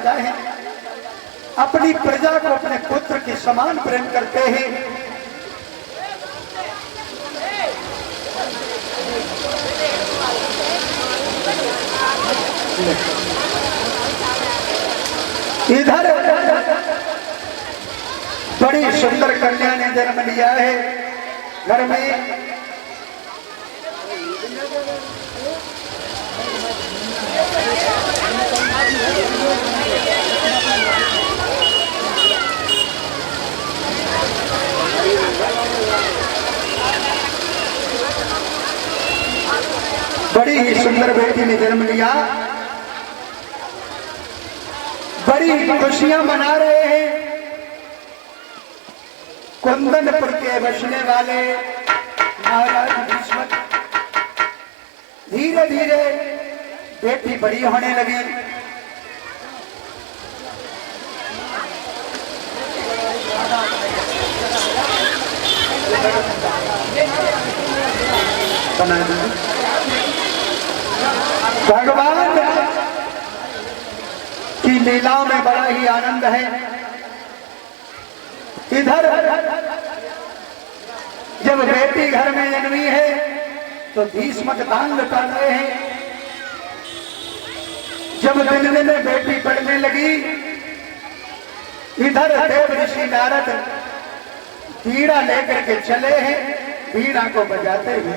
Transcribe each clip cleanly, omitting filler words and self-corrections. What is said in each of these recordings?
राजा हैं, अपनी प्रजा को अपने पुत्र के समान प्रेम करते हैं। इधर बड़ी सुंदर कन्या ने जन्म लिया है घर में। बड़ी ही सुंदर बेटी ने जन्म लिया। बड़ी खुशियां मना रहे हैं कुंदनपुर के बसने वाले महाराज भीष्म। धीरे धीरे बेटी बड़ी होने लगी। भगवान की लीलाओं में बड़ा ही आनंद है। इधर जब बेटी घर में जन्मी है तो भीष्म दान लुटा रहे हैं। जब दिन दिन बेटी बढ़ने लगी, इधर देव ऋषि नारद बीड़ा लेकर के चले हैं, बीड़ा को बजाते हुए।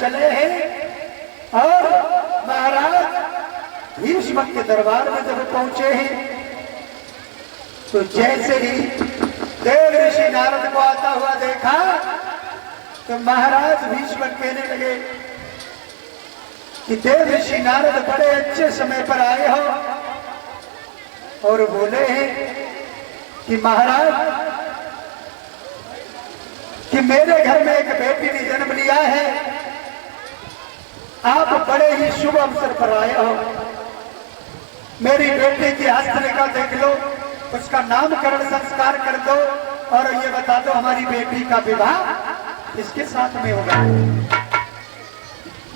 चले हैं और महाराज भीष्म के दरबार में जब पहुंचे हैं तो जैसे ही देव ऋषि नारद को आता हुआ देखा तो महाराज भीष्म कहने लगे कि देव ऋषि नारद बड़े अच्छे समय पर आए हो और बोले हैं कि महाराज कि मेरे घर में एक बेटी ने जन्म लिया है, आप बड़े ही शुभ अवसर पर आए हो। मेरी बेटी की हस्तरेखा देख लो, उसका नामकरण संस्कार कर दो और ये बता दो हमारी बेटी का विवाह किसके साथ में होगा।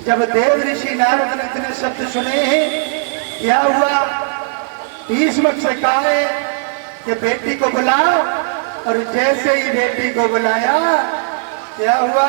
जब देव ऋषि नारद ने इतने शब्द सुने हैं, क्या हुआ, भीष्म से कहा है कि बेटी को बुलाओ और जैसे ही बेटी को बुलाया क्या हुआ?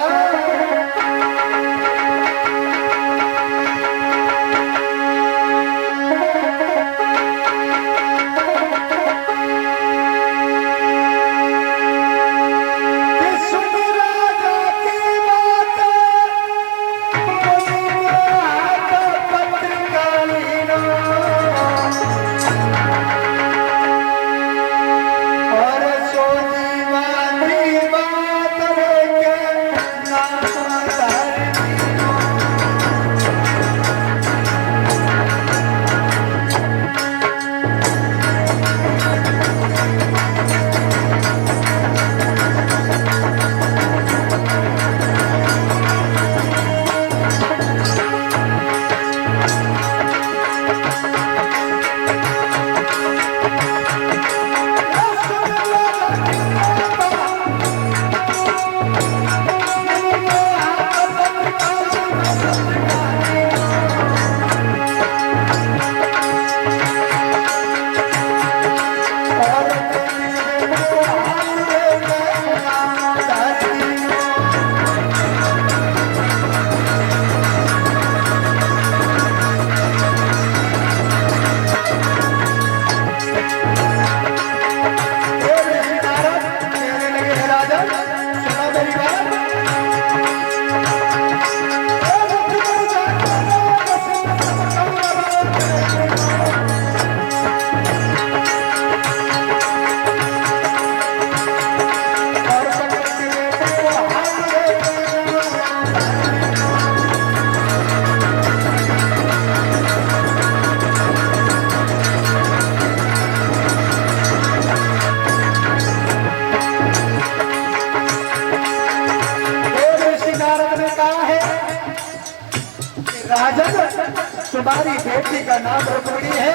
तुम्हारी बेटी का नाम रुक्मिणी है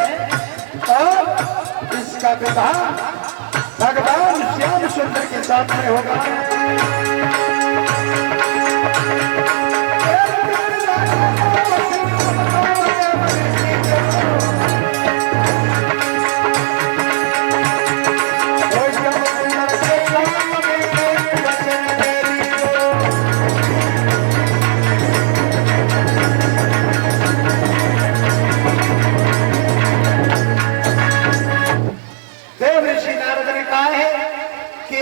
और इसका विवाह भगवान श्याम सुंदर के साथ में होगा।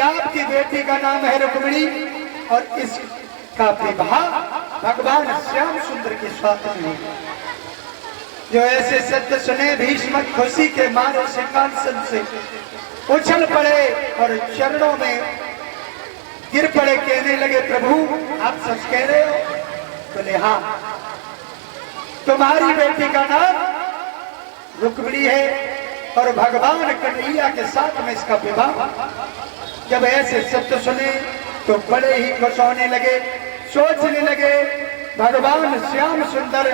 आपकी बेटी का नाम है रुक्मिणी और इसका विवाह भगवान श्याम सुंदर के साथ में होगा। जो ऐसे सत्य सुने भीष्म खुशी के मारे सिंहासन से उछल पड़े और चरणों में गिर पड़े, कहने लगे प्रभु आप सच कह रहे हो? बोले हाँ, तुम्हारी बेटी का नाम रुक्मिणी है और भगवान कन्हैया के साथ में इसका विवाह। जब ऐसे सत्य सुने तो बड़े ही खुश होने लगे, सोचने लगे भगवान श्याम सुंदर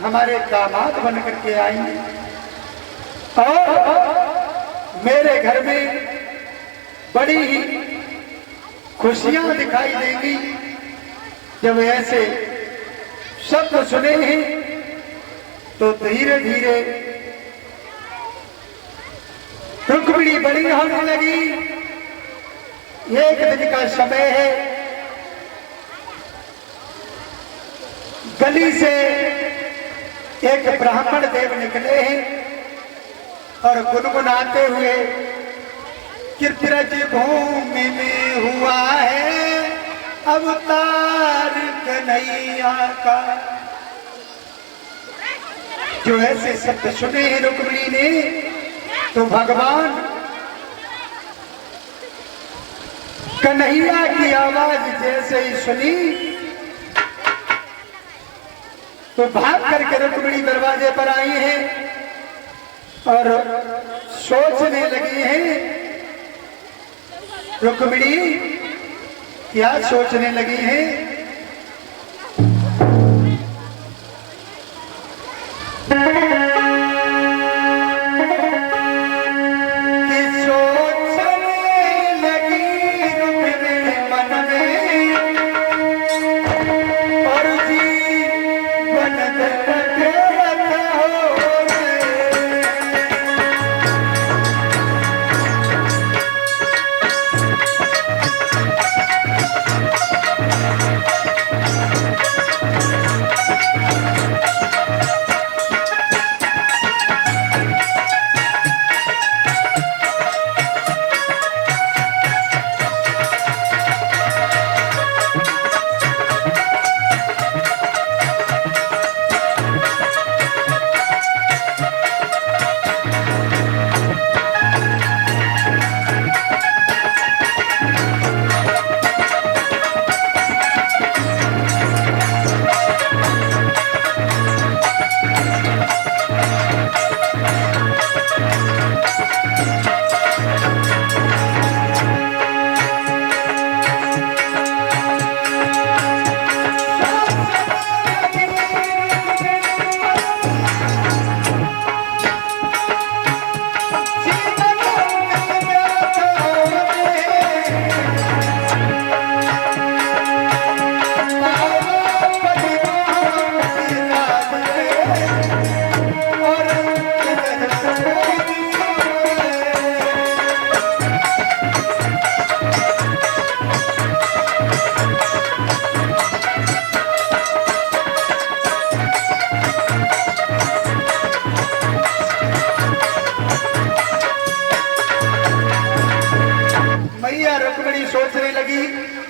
हमारे दामाद बन करके आएंगे और मेरे घर में बड़ी ही खुशियां दिखाई देंगी। जब ऐसे शब्द सुने ही तो धीरे धीरे रुक्मिणी बड़ी होने लगी। एक दिन का समय है, गली से एक ब्राह्मण देव निकले हैं और गुनगुनाते हुए किरकिरज भूमि में हुआ है अवतार कन्हैया का। जो ऐसे शब्द सुने हैं रुक्मिणी ने तो भगवान कन्हैया की आवाज जैसे ही सुनी तो भाग करके रुक्मिणी दरवाजे पर आई है और सोचने लगी है। रुक्मिणी क्या सोचने लगी है?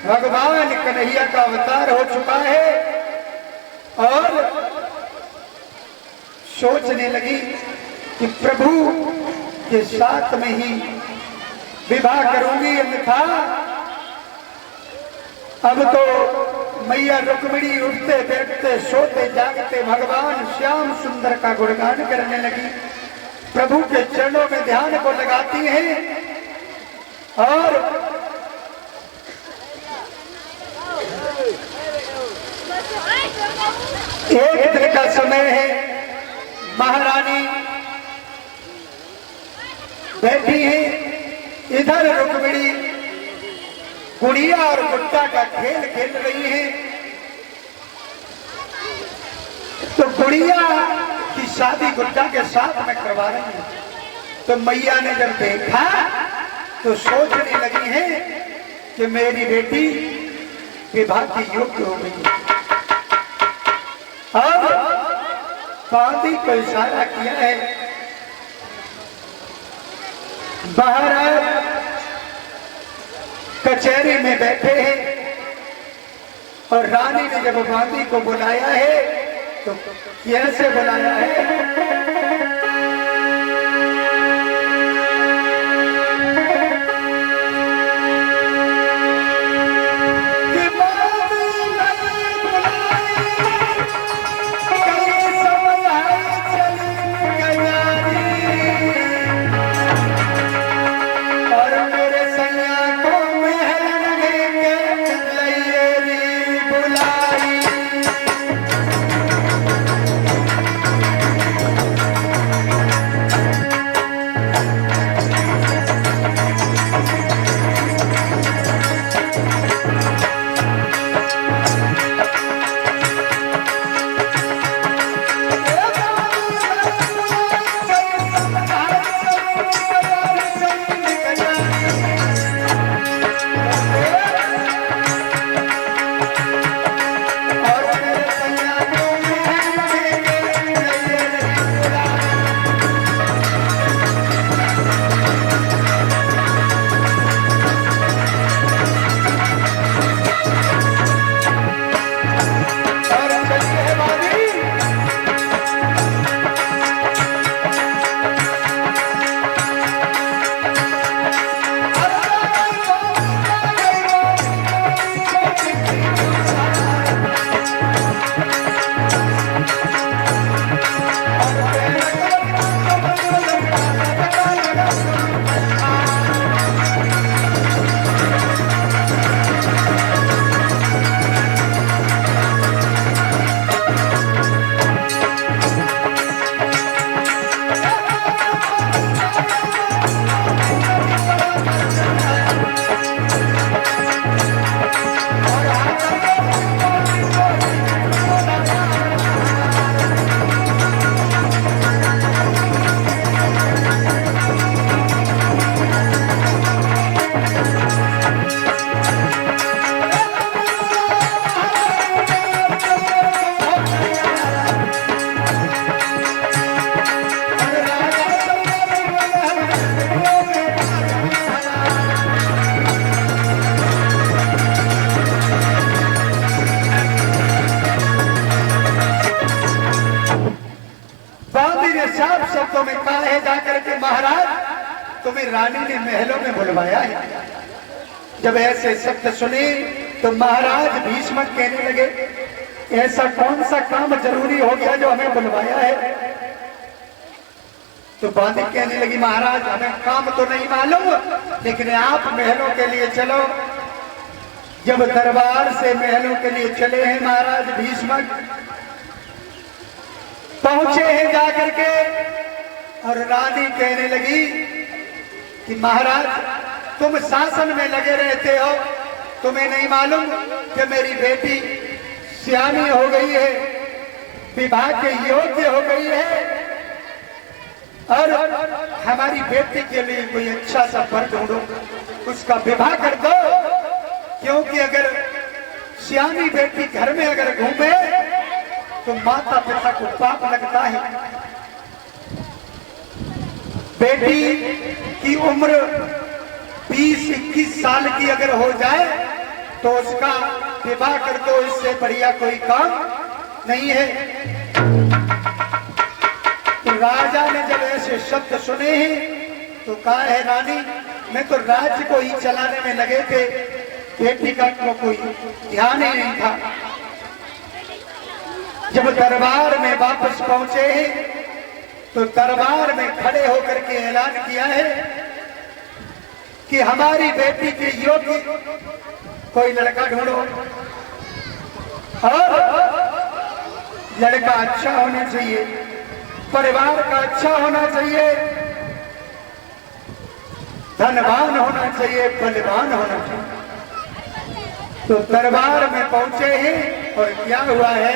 भगवान कन्हैया का अवतार हो चुका है और सोचने लगी कि प्रभु के साथ में ही विवाह करूंगी, अन्यथा अब तो मैया रुक्मिणी उठते बैठते सोते जागते भगवान श्याम सुंदर का गुणगान करने लगी, प्रभु के चरणों में ध्यान को लगाती हैं और एक दिन का समय है, महारानी बैठी है, इधर रुक्मिणी गुड़िया और गुड्डा का खेल खेल रही है। तो गुड़िया की शादी गुड्डा के साथ में करवा रही है। तो मैया ने जब देखा तो सोचने लगी है कि मेरी बेटी विवाह की योग्य हो गई है। अब पादी को इशारा किया है, बाहर कचहरी में बैठे हैं और रानी ने जब बांदी को बुलाया है तो कैसे बुलाया है? शब्दों में कहा है जाकर के महाराज तुम्हें रानी ने महलों में बुलवाया है। जब ऐसे शब्द सुने तो महाराज भीष्म कहने लगे ऐसा कौन सा काम जरूरी हो गया जो हमें बुलवाया है? तो बांदी कहने लगी महाराज हमें काम तो नहीं मालूम, लेकिन आप महलों के लिए चलो। जब दरबार से महलों के लिए चले हैं महाराज भीष्म, पहुंचे हैं जाकर के और रानी कहने लगी कि महाराज तुम शासन में लगे रहते हो, तुम्हें नहीं मालूम कि मेरी बेटी सियानी हो गई है, विवाह के योग्य हो गई है और हमारी बेटी के लिए कोई अच्छा सा वर ढूंढो, उसका विवाह कर दो। क्योंकि अगर सियानी बेटी घर में अगर घूमे तो माता पिता को पाप लगता है। बेटी की उम्र 20-21 साल की अगर हो जाए तो उसका विवाह कर दो, इससे बढ़िया कोई काम नहीं है। तो राजा ने जब ऐसे शब्द सुने ही तो कहा है रानी, मैं तो राज्य को ही चलाने में लगे थे, बेटी का तो कोई ध्यान ही नहीं था। जब दरबार में वापस पहुंचे ही तो दरबार में खड़े होकर के ऐलान किया है कि हमारी बेटी के योग्य कोई लड़का ढूंढो, और लड़का अच्छा होना चाहिए, परिवार का अच्छा होना चाहिए, धनवान होना चाहिए, बलवान होना चाहिए। तो दरबार में पहुंचे ही और क्या हुआ है